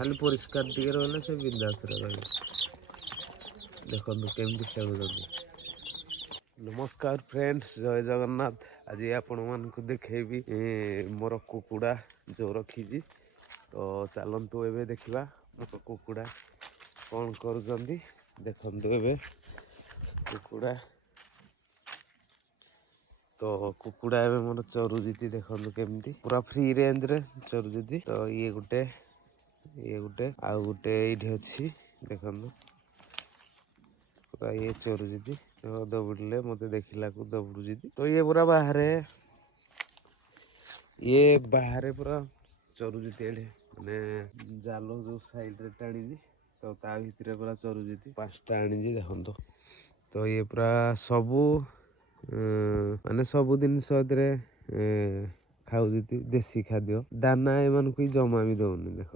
खाली परिष्कार टिके रहा से बिंदास रहे। देखो केमती खेलुंट। नमस्कार फ्रेंड्स, जय जगन्नाथ। आज आपण मानक देखेबी मोर कुकुड़ा जो रखी। तो चलतु एवं देखा मोर कुकुड़ा कौन कर देखु ए कुकुड़ा। तो कुकुड़ा एवं मोर चरुजी देखु केमती पूरा फ्री रेंज रे चरुजी। तो ये गोटे आउ गोटे ये अच्छी देखु पूरा ये चरुजी। तो दौड़े मत देखला को दौड़ुजी। तो ये पूरा बाहर पूरा चरुजी मैंने जाल जो साइड रे टाणी। तो ता भीतर पूरा चरुजी 5टा आनी देखो। तो ये पूरा सबू माने सब जिन खाऊ देसी खाद्य दाना एमान को जमा भी दौनी। देख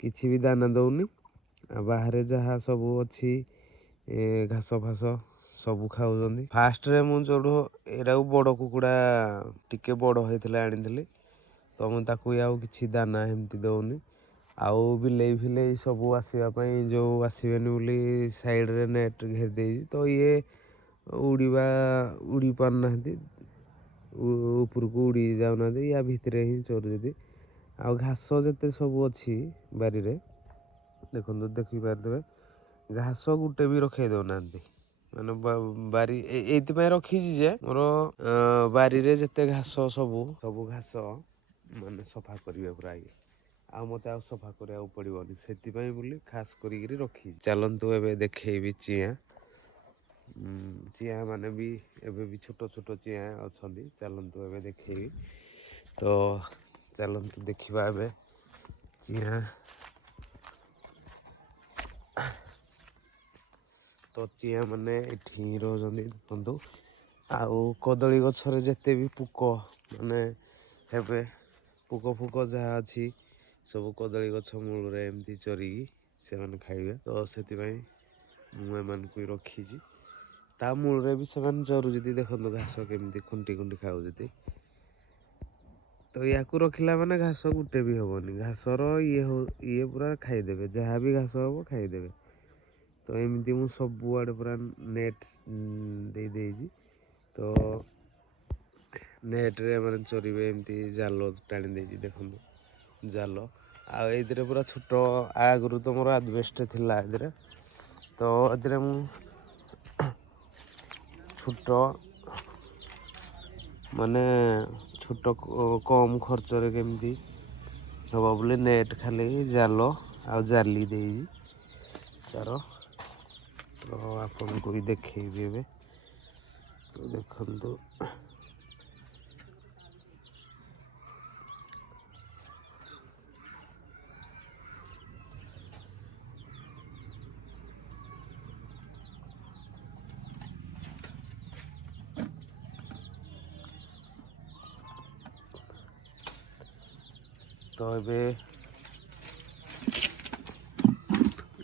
किसी भी दाना दौनी। बाहर जहाँ सब अच्छी घास फास सब खाऊँ। फास्ट रे मु जो एरा बड़ कुकुड़ा टिके बड़ होता आनी। तो मुझे आउ कि दाना एमती दौनी। आउ बिलेई फिलेई सब आसवाई जो आसबेनि बोली साइड रे नेट घेरदे। तो ये उड़ी पारना उपरको उड़ी जाऊना या भितर ही चरुदी। आ घास जिते सब अच्छी बारी रे देखो देखिपारे घास गुटे भी रखे दौना माने बारी ये रखी मोर बारी रे जिते घास सब घास माने सफा करिवे पूरा। ये आ मत आ सफा करा पड़ोनी से खास करी रखी। चलतु एवं देखेबी चिया चिया माने भी एबे भी छोट छोट चिया अच्छा। चलतु एवं देखेबी। तो चलतु देखा एवं चिया। तो चिया माने ये रोजनी देखु। आउ कदली गछरे जिते भी पुक माने हेबे पुक फुक जहाँ अच्छी सब कदली गछ मूल एमती चरिकी से मैंने खाइबे। तो से मुझे रखी। ता मूल भी से चरुजी देखो घास केमती खुंटी खुंटी खाऊ। तो या रखिला माने घास गुटे भी हेनी। घासर ये पूरा खाईदेवे जहाँ भी घास हम खाईदेवे। तो एमती मु सब आड़े पूरा नेट दे देजी। तो नेट रे मैंने चरवे एमती जाल टाणी देजी। देखो जाल आधे पूरा छोट आगु तो मोर आजबेस्ट थिला ए। तो ए मु छोट माने छोट कम खर्च रे केमती हम बोले नेट खाली जाल आ जाली देजी तार। तो आपन को भी देखेबी एबे। तो देखंतु तो एबे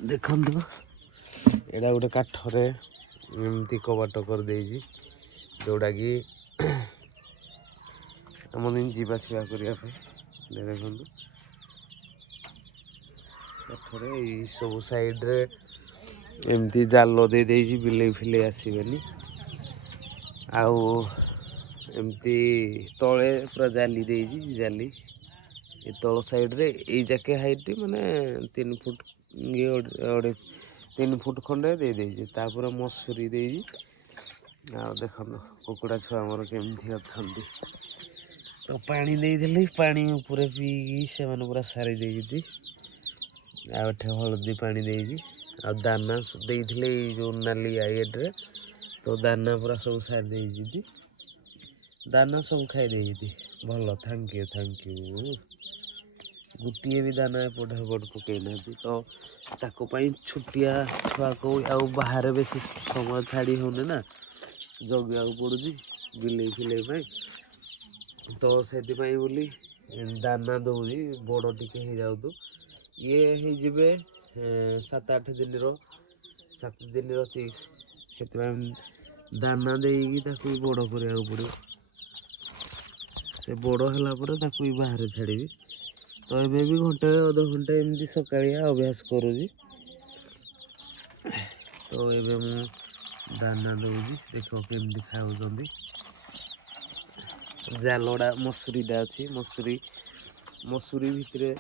देखंतु एडा गोटे काठरे एमती कबाट कर देजी जोड़ा कि आम दिन जावासवा करने। देखो काठरे सब साइड रे एमती जाल दे देजी बिलेई फिले आसबेनी। आउ एमती तले पूरा जाली देजी जाली ये तल साइड रे ये जाके हाइट माने 3 फुट ये 3 फुट खंडे दे देजी। तापर मसूरी देजी। आ देखो कुकुड़ा छुआ मोर केमती अच्छी। तो पानी दे पानी उपरे पी से पूरा सारी देती। आठे हलदी पानी देजी। आ दाना देते जो नाली आइड्रे। तो दाना पूरा सब सारी देती। दाना सब खाई देती। भल थैंक यू। गोटे भी दाना एपट हेपट पकई ना। तो ताको छुटिया छुआ को आउ बाहर बेस समय छाड़ी होने ना जगया पड़ुची बिलेई फिलेई। तो से बोली दाना दौरी बड़ टिके हो जाऊ। ये होजिबे 7-8 दिन चिक्स से दाना देकी बड़ करा पड़ो। से बड़ है बाहर छाड़ी। ତ ଏବେ ବି ଘଣ୍ଟେ ଅଧଘଣ୍ଟେ ଏମିତି ସକାଳିଆ ଅଭ୍ୟାସ କରୁଛି। ତ ଏବେ ମୁଁ ଦାନା ଦେଉଛି, ଦେଖ କେମିତି ଖାଉଛନ୍ତି। ଜାଲଟା ମସୁରୀଟା ଅଛି, ମସୁରୀ ଭିତରେ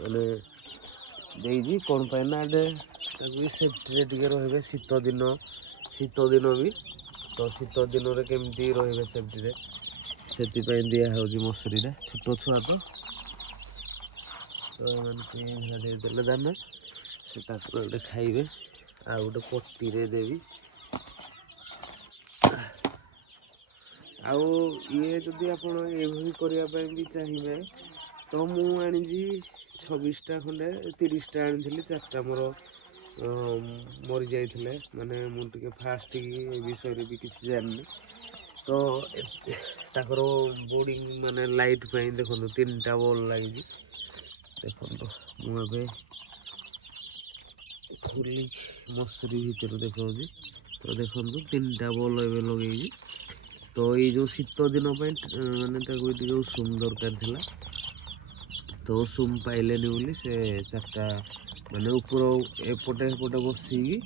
ମାନେ ଦେଇଛି କ'ଣ ପାଇଁ ନା ଏଟେ ତାକୁ ସେଫ୍ଟିରେ ଟିକେ ରହିବେ। ଶୀତ ଦିନ ବି, ତ ଶୀତ ଦିନରେ କେମିତି ରହିବେ ସେଫ୍ଟିରେ, ସେଥିପାଇଁ ଦିଆହେଉଛି ମସୁରୀଟା। ଛୋଟ ଛୁଆ ତ ଏମାନଙ୍କୁ ଦେଇଦେଲେ ଦାନା, ସେ ତାକୁ ଗୋଟେ ଖାଇବେ। ଆଉ ଗୋଟେ ପଟିରେ ଦେବି। ଆଉ ଇଏ ଯଦି ଆପଣ ଏଭଳି କରିବା ପାଇଁ ବି ଚାହିଁବେ, ତ ମୁଁ ଆଣିଛି 26ଟା ଖଣ୍ଡେ 30ଟା ଆଣିଥିଲି, 4ଟା ମୋର ମରିଯାଇଥିଲେ। ମାନେ ମୁଁ ଟିକେ ଫାଷ୍ଟ ଏ ବିଷୟରେ ବି କିଛି ଜାଣିନି। ତ ତାଙ୍କର ବୋର୍ଡ଼ିଂ ମାନେ ଲାଇଟ୍ ପାଇଁ ଦେଖନ୍ତୁ 3ଟା ବଲ୍ ଲାଗିଛି। ଦେଖନ୍ତୁ ମୁଁ ଏବେ ଖୋଲି ମସୁରୀ ଭିତରେ ଦେଖାଉଛି। ତ ଦେଖନ୍ତୁ 3ଟା ବଲ୍ ଏବେ ଲଗେଇଛି। ତ ଏଇ ଯେଉଁ ଶୀତ ଦିନ ପାଇଁ ମାନେ ତାକୁ ଟିକେ ଉଷୁମ ଦରକାର ଥିଲା, ତ ଉଷୁମ ପାଇଲେନି ବୋଲି ସେ 4ଟା ମାନେ ଉପର ଏପଟେ ସେପଟେ ବସିକି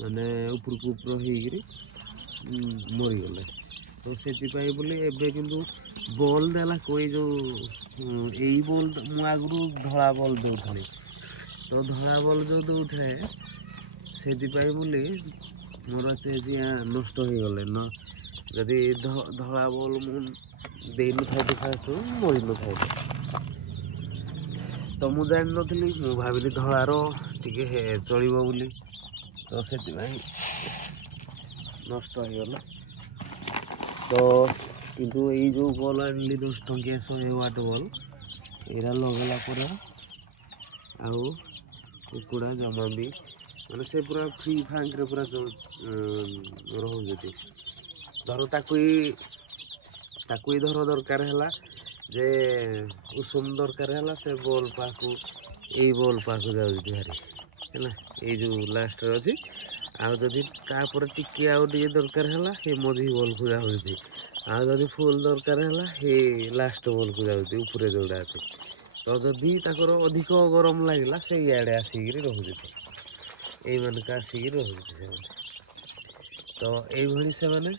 ମାନେ ଉପରକୁ ଉପର ହେଇକିରି ମରିଗଲେ। ତ ସେଥିପାଇଁ ବୋଲି ଏବେ କିନ୍ତୁ ବଲ୍ ଦେଲା ଏଇ ଯେଉଁ ଏଇ ବଲ୍ ମୁଁ ଆଗରୁ ଧଳା ବଲ୍ ଦେଉଥିଲି। ତ ଧଳା ବଲ୍ ଯେଉଁ ଦେଉଥାଏ, ସେଥିପାଇଁ ବୋଲି ମୋର ଏତେ ଜିଆ ନଷ୍ଟ ହେଇଗଲେ। ଯଦି ଧଳା ବଲ୍ ମୁଁ ଦେଇନଥାନ୍ତି ଫାଷ୍ଟରୁ ମରିନଥାନ୍ତି। ତ ମୁଁ ଜାଣିନଥିଲି, ମୁଁ ଭାବିଲି ଧଳାର ଟିକେ ଚଳିବ ବୋଲି, ତ ସେଥିପାଇଁ ନଷ୍ଟ ହେଇଗଲା। ତ କିନ୍ତୁ ଏଇ ଯେଉଁ ବଲ୍ ଆଣିଲି 10 ଟଙ୍କିଆ 100 ୱାଟ୍ ବଲ୍, ଏଇଟା ଲଗେଇଲା ପରେ ଆଉ କୁକୁଡ଼ା ଜମା ବି ମାନେ ସେ ପୁରା ଫ୍ରି ଫାଙ୍କରେ ପୁରା ରହୁଛନ୍ତି। ଧର ତାକୁ ଧର ଦରକାର ହେଲା ଯେ ଉଷୁମ ଦରକାର ହେଲା, ସେ ବଲ୍ ପାଖକୁ ଏଇ ବଲ୍ ପାଖକୁ ଯାଉଛି ଭାରି ହେଲା, ଏଇ ଯେଉଁ ଲାଷ୍ଟରେ ଅଛି। ଆଉ ଯଦି ତାପରେ ଟିକେ ଆଉ ଟିକେ ଦରକାର ହେଲା, ଏ ମଝି ବଲ୍କୁ ଯାଉଛି। ଆଉ ଯଦି ଫୁଲ୍ ଦରକାର ହେଲା, ଏ ଲାଷ୍ଟ ବଲ୍କୁ ଯାଉଛି, ଉପରେ ଯେଉଁଟା ଅଛି। ତ ଯଦି ତାଙ୍କର ଅଧିକ ଗରମ ଲାଗିଲା, ସେ ଇଆଡ଼େ ଆସିକିରି ରହୁଛନ୍ତି, ଏଇମାନଙ୍କୁ ଆସିକି ରହୁଛନ୍ତି ସେମାନେ। ତ ଏଇଭଳି ସେମାନେ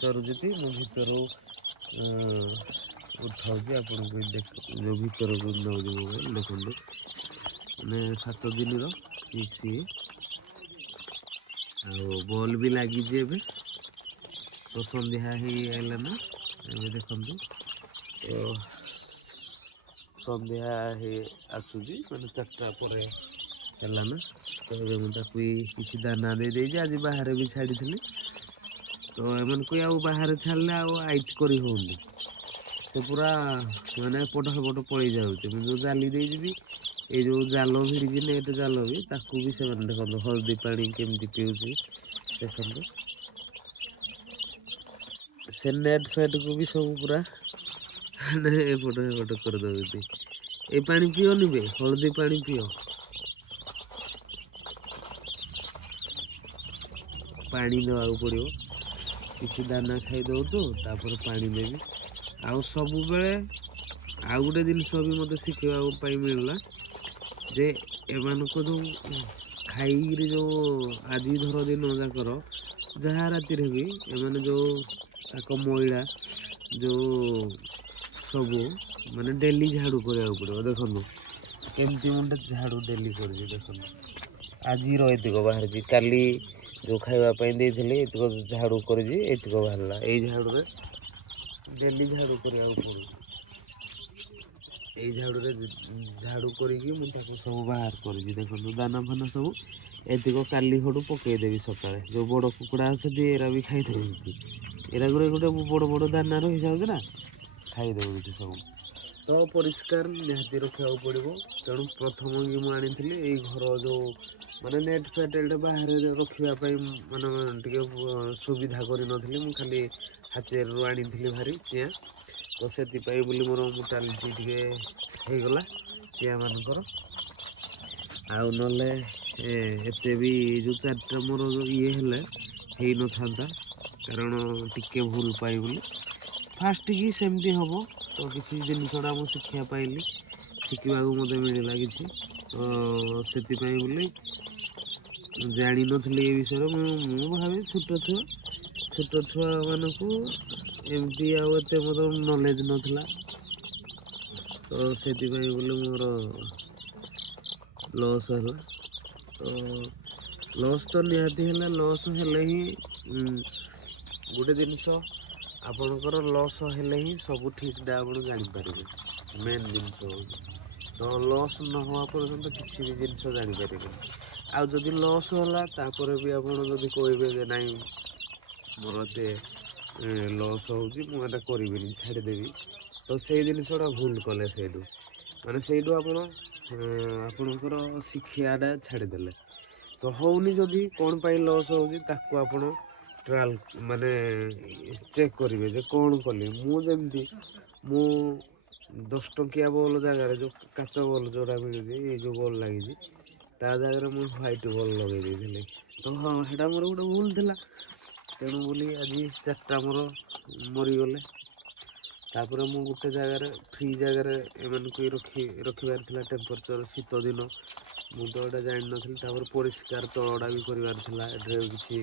ଚରୁଛନ୍ତି। ମୁଁ ଭିତରୁ ଉଠାଉଛି ଆପଣଙ୍କୁ ଯେଉଁ ଭିତରକୁ ନେଉଛି ମୋବାଇଲ, ଦେଖନ୍ତୁ ମାନେ 7 ଦିନର ଚିକ୍ସ ଇଏ। ଆଉ ବଲ୍ ବି ଲାଗିଛି ଏବେ। ତ ସନ୍ଧ୍ୟା ହେଇ ଆଇଲା ନା, ଏବେ ଦେଖନ୍ତୁ ତ ସନ୍ଧ୍ୟା ହେଇ ଆସୁଛି, ମାନେ 4ଟା ପରେ ହେଲା ନା। ତ ଏବେ ମୁଁ ତାକୁ କିଛି ଦାନା ଦେଇଦେଇଛି। ଆଜି ବାହାରେ ବି ଛାଡ଼ିଥିଲି। ତ ଏମାନଙ୍କୁ ଆଉ ବାହାରେ ଛାଡ଼ିଲେ ଆଉ ଆଇଟ୍ କରି ହେଉନି, ସେ ପୁରା ମାନେ ଏପଟ ସେପଟ ପଳେଇ ଯାଉଛି। ମୁଁ ଯେଉଁ ଜାଲି ଦେଇଯିବି, ଏଇ ଯେଉଁ ଜାଲ ଭିଡ଼ିଛି ନେଟ୍ ଜାଲ ବି, ତାକୁ ବି ସେମାନେ ଦେଖନ୍ତୁ ହଳଦୀ ପାଣି କେମିତି ପିଉଛି ଦେଖନ୍ତୁ। ସେ ନେଟ୍ ଫେଟ୍କୁ ବି ସବୁ ପୁରା ଏପଟ ସେପଟ କରିଦେଉଛି। ଏ ପାଣି ପିଅନି ବେ, ହଳଦୀ ପାଣି ପିଅ। ପାଣି ଦେବାକୁ ପଡ଼ିବ, କିଛି ଦାନା ଖାଇଦେଉଛୁ, ତାପରେ ପାଣି ଦେବି। ଆଉ ସବୁବେଳେ ଆଉ ଗୋଟେ ଜିନିଷ ବି ମୋତେ ଶିଖିବା ପାଇଁ ମିଳିଲା ଯେ ଏମାନଙ୍କ ଯେଉଁ ଖାଇକିରି ଯେଉଁ ଆଜି ଧର ଦିନ ଯାକର ଯାହା ରାତିରେ ବି ଏମାନେ ଯେଉଁ ତାଙ୍କ ମଇଳା ଯେଉଁ ସବୁ ମାନେ ଡେଲି ଝାଡ଼ୁ କରିବାକୁ ପଡ଼ିବ। ଦେଖନ୍ତୁ କେମିତି ମୁଣ୍ଡେ ଝାଡ଼ୁ ଡେଲି କରୁଛି, ଦେଖନ୍ତୁ ଆଜିର ଏତିକ ବାହାରିଛି, କାଲି ଯେଉଁ ଖାଇବା ପାଇଁ ଦେଇଥିଲି ଏତିକ ଝାଡ଼ୁ କରିଛି, ଏତିକ ବାହାରିଲା। ଏଇ ଝାଡ଼ୁରେ ଡେଲି ଝାଡ଼ୁ କରିବାକୁ ପଡ଼ୁଛି। ଏଇ ଝାଡ଼ୁରେ ଝାଡ଼ୁ କରିକି ମୁଁ ତାକୁ ସବୁ ବାହାର କରିଛି। ଦେଖନ୍ତୁ ଦାନା ଫାନା ସବୁ ଏତିକ କାଲି ହଠୁ ପକାଇଦେବି ସକାଳେ। ଯେଉଁ ବଡ଼ କୁକୁଡ଼ା ଅଛନ୍ତି ଏରା ବି ଖାଇଦେଉଛନ୍ତି, ଏରା ଗୋଟେ ବଡ଼ ବଡ଼ ଦାନା ରହିଯାଉଛି ନା, ଖାଇଦେଉଛନ୍ତି ସବୁ। ତ ପରିଷ୍କାର ନିହାତି ରଖିବାକୁ ପଡ଼ିବ। ତେଣୁ ପ୍ରଥମ କି ମୁଁ ଆଣିଥିଲି ଏଇ ଘର ଯେଉଁ ମାନେ ନେଟ୍ ଫେଟ୍ ଏଇଟା ବାହାରେ ରଖିବା ପାଇଁ ମାନେ ଟିକେ ସୁବିଧା କରିନଥିଲି। ମୁଁ ଖାଲି ହାଚେରିରୁ ଆଣିଥିଲି ଭାରି ଚିଆଁ, ତ ସେଥିପାଇଁ ବୋଲି ମୋର ମୋଟାଲିଟି ଟିକେ ହେଇଗଲା ଚିଆଁମାନଙ୍କର। ଆଉ ନହେଲେ ଏତେ ବି ଯେଉଁ 4ଟା ମୋର ଇଏ ହେଲେ ହେଇନଥାନ୍ତା, କାରଣ ଟିକେ ଭୁଲ ପାଇ ବୋଲି ଫାଷ୍ଟ କି ସେମିତି ହେବ। ତ କିଛି ଜିନିଷଟା ମୁଁ ଶିଖିବା ପାଇଲି, ଶିଖିବାକୁ ମୋତେ ମିଳିଲା କିଛି। ତ ସେଥିପାଇଁ ବୋଲି ଜାଣିନଥିଲି ଏ ବିଷୟରେ। ମୁଁ ଭାବେ ଛୋଟ ଛୁଆମାନଙ୍କୁ ଏମିତି ଆଉ ଏତେ ମୋର ନଲେଜ ନଥିଲା। ତ ସେଥିପାଇଁ ବୋଲି ମୋର ଲସ୍ ହେଲା। ତ ଲସ୍ ତ ନିହାତି ହେଲା। ଲସ୍ ହେଲେ ହିଁ ଗୋଟେ ଜିନିଷ ଆପଣଙ୍କର ଲସ୍ ହେଲେ ହିଁ ସବୁ ଠିକ୍ଟା ଆପଣ ଜାଣିପାରିବେ। ମେନ୍ ଜିନିଷ ହେଉଛି ତ ଲସ୍ ନ ହେବା ପର୍ଯ୍ୟନ୍ତ କିଛି ବି ଜିନିଷ ଜାଣିପାରିବେନି। ଆଉ ଯଦି ଲସ୍ ହେଲା ତାପରେ ବି ଆପଣ ଯଦି କହିବେ ଯେ ନାଇଁ ମୋର ଏତେ ଲସ୍ ହେଉଛି, ମୁଁ ଏଇଟା କରିବିନି, ଛାଡ଼ିଦେବି, ତ ସେଇ ଜିନିଷଟା ଭୁଲ କଲେ। ସେଇଠୁ ଆପଣ ଆପଣଙ୍କର ଶିକ୍ଷାଟା ଛାଡ଼ିଦେଲେ। ତ ହେଉନି ଯଦି କ'ଣ ପାଇଁ ଲସ୍ ହେଉଛି ତାକୁ ଆପଣ ମାନେ ଚେକ୍ କରିବେ ଯେ କ'ଣ କଲି। ମୁଁ 10 ଟଙ୍କିଆ ବଲ୍ ଜାଗାରେ ଯେଉଁ କାଚ ବଲ୍ ଯେଉଁଟା ମିଳୁଛି, ଏଇ ଯେଉଁ ବଲ୍ ଲାଗିଛି, ତା ଜାଗାରେ ମୁଁ ହ୍ୱାଇଟ୍ ବଲ୍ ଲଗାଇ ଦେଇଥିଲି। ତ ହଁ, ସେଇଟା ମୋର ଗୋଟେ ଭୁଲ ଥିଲା। ତେଣୁ ବୋଲି ଆଜି 4ଟା ମୋର ମରିଗଲେ। ତାପରେ ମୁଁ ଗୋଟେ ଜାଗାରେ ଫ୍ରି ଜାଗାରେ ଏମାନଙ୍କୁ ରଖିବାର ଥିଲା ଟେମ୍ପରେଚର। ଶୀତ ଦିନ ମୁଁ ତ ଏଇଟା ଜାଣିନଥିଲି। ତାପରେ ପରିଷ୍କାର ତଳଟା ବି କରିବାର ଥିଲା। ଏଠାରେ କିଛି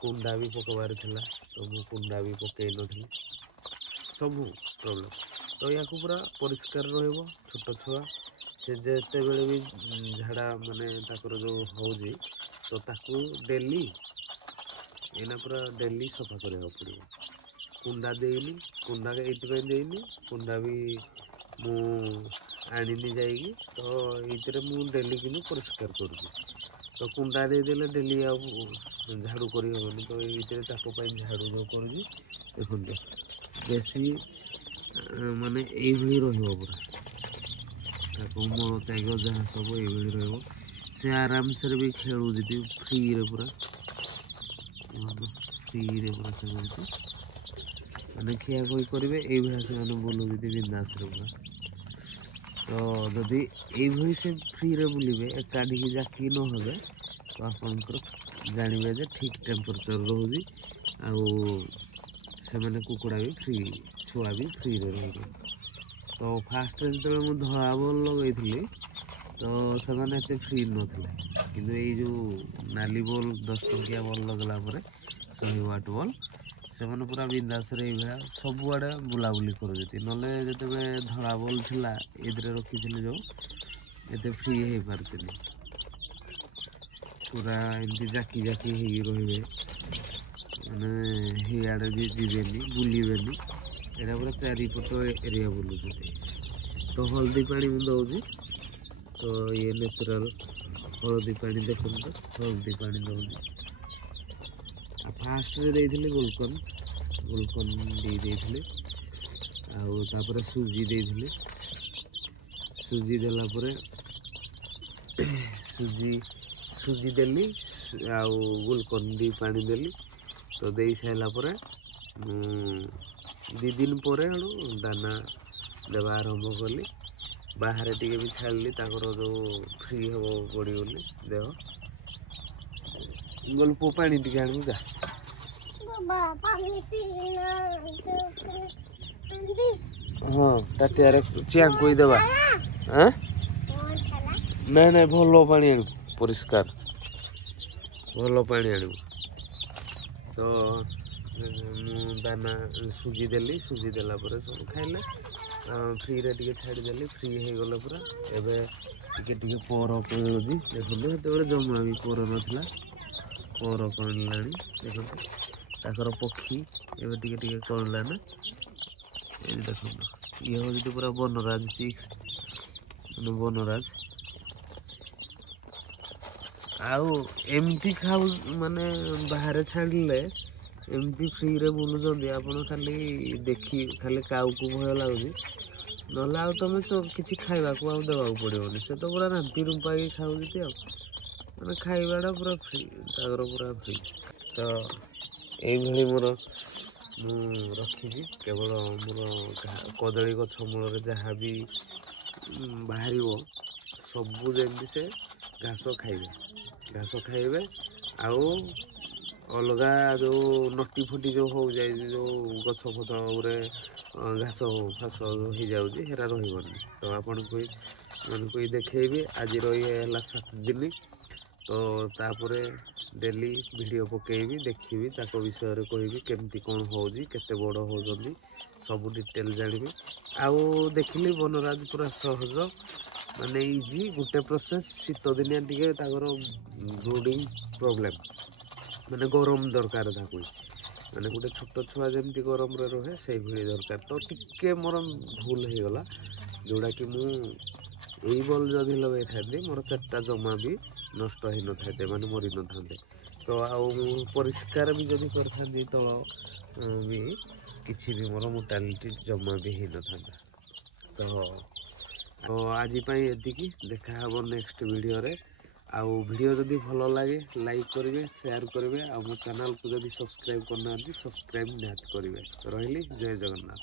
କୁଣ୍ଡା ବି ପକାଇବାର ଥିଲା, ତ ମୁଁ କୁଣ୍ଡା ବି ପକାଇ ନଥିଲି। ସବୁ ପ୍ରୋବ୍ଲେମ୍। ତ ୟାକୁ ପୁରା ପରିଷ୍କାର ରହିବ। ଛୋଟ ଛୁଆ ସେ ଯେତେବେଳେ ବି ଝାଡ଼ା ମାନେ ତାଙ୍କର ଯେଉଁ ହେଉଛି, ତ ତାକୁ ଡେଲି ସଫା କରିବାକୁ ପଡ଼ିବ। କୁଣ୍ଡା ଦେଇନି, କୁଣ୍ଡା ଏଇଥିପାଇଁ ଦେଇନି, କୁଣ୍ଡା ବି ମୁଁ ଆଣିନି ଯାଇକି। ତ ଏଇଥିରେ ମୁଁ ଡେଲି କିନ୍ତୁ ପରିଷ୍କାର କରୁଛି। ତ କୁଣ୍ଡା ଦେଇଦେଲେ ଡେଲି ଆଉ ଝାଡ଼ୁ କରିହେବନି। ତ ଏଇଥିରେ ତାଙ୍କ ପାଇଁ ଝାଡ଼ୁ ଯେଉଁ କରୁଛି, ଦେଖନ୍ତୁ ବେଶୀ ମାନେ ଏଇଭଳି ରହିବ ପୁରା। ତାକୁ ମଳତ୍ୟାଗ ଯାହା ସବୁ ଏଇଭଳି ରହିବ। ସେ ଆରାମସରେ ବି ଖେଳୁଛି ଫ୍ରିରେ ପୁରା ଖେଳୁଛି। ମାନେ ଖିଆଖୁଇ କରିବେ, ଏଇଭଳିଆ ସେମାନେ ବୁଲୁଛନ୍ତି ବିନ୍ଦାସରେ ପୁରା। ତ ଯଦି ଏଇଭଳି ସେ ଫ୍ରିରେ ବୁଲିବେ, ଏକାଠିକି ଜାକି ନ ହେବେ, ତ ଆପଣଙ୍କର ଜାଣିବେ ଯେ ଠିକ୍ ଟେମ୍ପରେଚର ରହୁଛି। ଆଉ ସେମାନେ କୁକୁଡ଼ା ବି ଛୁଆ ବି ଫ୍ରିରେ ରହିବେ। ତ ଫାଷ୍ଟରେ ଯେତେବେଳେ ମୁଁ ଧଳା ବଲ୍ ଲଗାଇଥିଲି, ତ ସେମାନେ ଏତେ ଫ୍ରି ନଥିଲେ। କିନ୍ତୁ ଏଇ ଯେଉଁ ନାଲି ବଲ୍ 10 ଟଙ୍କିଆ ବଲ୍ ଲଗାଇଲା ପରେ 100 ୱାଟ୍ ବଲ୍, ସେମାନେ ପୁରା ବିନ୍ଦାସରେ ଏଇଭଳିଆ ସବୁଆଡ଼େ ବୁଲାବୁଲି କରୁଛନ୍ତି। ନହେଲେ ଯେତେବେଳେ ଧଳା ବଲ୍ ଥିଲା ଏଥିରେ ରଖିଥିଲି ଯେଉଁ, ଏତେ ଫ୍ରି ହେଇପାରୁଥିଲି। ପୁରା ଏମିତି ଜାକି ହେଇକି ରହିବେ, ମାନେ ହେଇଆଡ଼େ ବି ଯିବେନି, ବୁଲିବେନି। ଏଇଟା ପୁରା ଚାରିପଟ ଏରିଆ ବୁଲୁଛନ୍ତି। ତ ହଳଦୀ ପାଣି ମୁଁ ଦେଉଛି। ତ ଇଏ ନ୍ୟାଚୁରାଲ୍ ହଳଦୀ ପାଣି, ଦେଖନ୍ତୁ ହଳଦୀ ପାଣି ଦେଉଛି। ଆଉ ଫାଷ୍ଟରେ ଦେଇଥିଲି ଗୁଲକନ୍ ଦେଇଥିଲି। ଆଉ ତାପରେ ସୁଜି ଦେଇଥିଲି। ସୁଜି ଦେଲା ପରେ ସୁଜି ଦେଲି, ଆଉ ଗୁଲକନ୍ଦି ପାଣି ଦେଲି। ତ ଦେଇ ସାରିଲା ପରେ 2 ଦିନ ପରେ ଦାନା ଦେବା ଆରମ୍ଭ କଲି। ବାହାରେ ଟିକେ ବି ଛାଡ଼ିଲି, ତାଙ୍କର ଯେଉଁ ଫ୍ରି ହେବ ବଡ଼ି ବୋଲି ଦେହ। ପୁଅ ପାଣି ଟିକେ ଆଣିବୁ ଯା। ହଁ, ତାଟିଆରେ ଚିଆଁକୁ ଦେବା। ନାଇଁ ଭଲ ପାଣି ଆଣିବୁ, ପରିଷ୍କାର ଭଲ ପାଣି ଆଣିବୁ। ତ ମୁଁ ଦାନା ସୁଜି ଦେଲି। ସୁଜି ଦେଲା ପରେ ସବୁ ଖାଇଲେ। ଫ୍ରିରେ ଟିକେ ଛାଡ଼ିଦେଲି, ଫ୍ରି ହେଇଗଲେ ପୁରା। ଏବେ ଟିକେ ପର ମିଳୁଛି, ଦେଖନ୍ତୁ। ସେତେବେଳେ ଜମା ବି ପର ନଥିଲା, ପର କମିଲାଣି। ଦେଖନ୍ତୁ ତାଙ୍କର ପକ୍ଷୀ ଏବେ ଟିକେ କମିଲା ନା। ଏଇ ଦେଖନ୍ତୁ, ଇଏ ହେଉଛି ପୁରା ବନରାଜ ଚିକ୍ସ, ମାନେ ବନରାଜ। ଆଉ ଏମିତି ମାନେ ବାହାରେ ଛାଡ଼ିଲେ ଏମିତି ଫ୍ରିରେ ବୁଲୁଛନ୍ତି। ଆପଣ ଖାଲି ଖାଲି କାଉକୁ ଭୟ ଲାଗୁଛି, ନହେଲେ ଆଉ ତୁମେ କିଛି ଖାଇବାକୁ ଆଉ ଦେବାକୁ ପଡ଼ିବନି। ସେ ତ ପୁରା ରାମ୍ପି ରୁମ୍ପାକି ଖାଉଛନ୍ତି। ଆଉ ମାନେ ଖାଇବାଟା ପୁରା ଫ୍ରି, ତାଙ୍କର ପୁରା ଫ୍ରି। ତ ଏଇଭଳି ମୁଁ ରଖିଛି। କେବଳ ମୋର କଦଳୀ ଗଛ ମୂଳରେ ଯାହା ବି ବାହାରିବ, ସବୁ ଯେମିତି ସେ ଘାସ ଖାଇବେ। ଆଉ ଅଲଗା ଯେଉଁ ନଟି ଫଟି ଯେଉଁ ହେଉଯାଏ, ଯେଉଁ ଗଛ ଫଛ ଉପରେ ଘାସ ଫାସ ହେଇଯାଉଛି ହେରା ରହିବନି। ତ ଆପଣଙ୍କୁ ଦେଖେଇବି। ଆଜି ରହିଲା 7 ଦିନ। ତ ତାପରେ ଡେଲି ଭିଡ଼ିଓ ପକେଇବି, ଦେଖିବି, ତାଙ୍କ ବିଷୟରେ କହିବି କେମିତି କ'ଣ ହେଉଛି, କେତେ ବଡ଼ ହେଉଛନ୍ତି, ସବୁ ଡିଟେଲ୍ ଜାଣିବି। ଆଉ ଦେଖିଲି ବନରାଜ ପୁରା ସହଜ, ମାନେ ଇଜି ଗୋଟେ ପ୍ରୋସେସ୍। ଶୀତ ଦିନିଆ ଟିକେ ତାଙ୍କର ବ୍ରୁଡ଼ିଂ ପ୍ରୋବ୍ଲେମ୍, ମାନେ ଗରମ ଦରକାର ତାକୁ, ମାନେ ଗୋଟେ ଛୋଟ ଛୁଆ ଯେମିତି ଗରମରେ ରହେ ସେଇଭଳି ଦରକାର। ତ ଟିକେ ମୋର ଭୁଲ ହେଇଗଲା, ଯେଉଁଟାକି ମୁଁ ଏଇ ବଲ୍ ଯଦି ଲଗାଇଥାନ୍ତି ମୋର 4ଟା ଜମା ବି ନଷ୍ଟ ହେଇନଥାନ୍ତେ, ମାନେ ମରିନଥାନ୍ତେ। ତ ଆଉ ମୁଁ ପରିଷ୍କାର ବି ଯଦି କରିଥାନ୍ତି ତଳ ବି କିଛି ବି ମୋର ମୋଟାଲିଟି ଜମା ବି ହେଇନଥାନ୍ତା। ତ ଆଜି ପାଇଁ ଏତିକି, ଦେଖାହେବ ନେକ୍ସଟ ଭିଡ଼ିଓରେ। ଆଉ ଭିଡ଼ିଓ ଯଦି ଭଲ ଲାଗେ ଲାଇକ୍ କରିବେ, ସେୟାର କରିବେ, ଆଉ ମୋ ଚ୍ୟାନେଲକୁ ଯଦି ସବସ୍କ୍ରାଇବ୍ କରିନାହାନ୍ତି ସବସ୍କ୍ରାଇବ୍ ନିହାତି କରିବେ। ରହିଲି, ଜୟ ଜଗନ୍ନାଥ।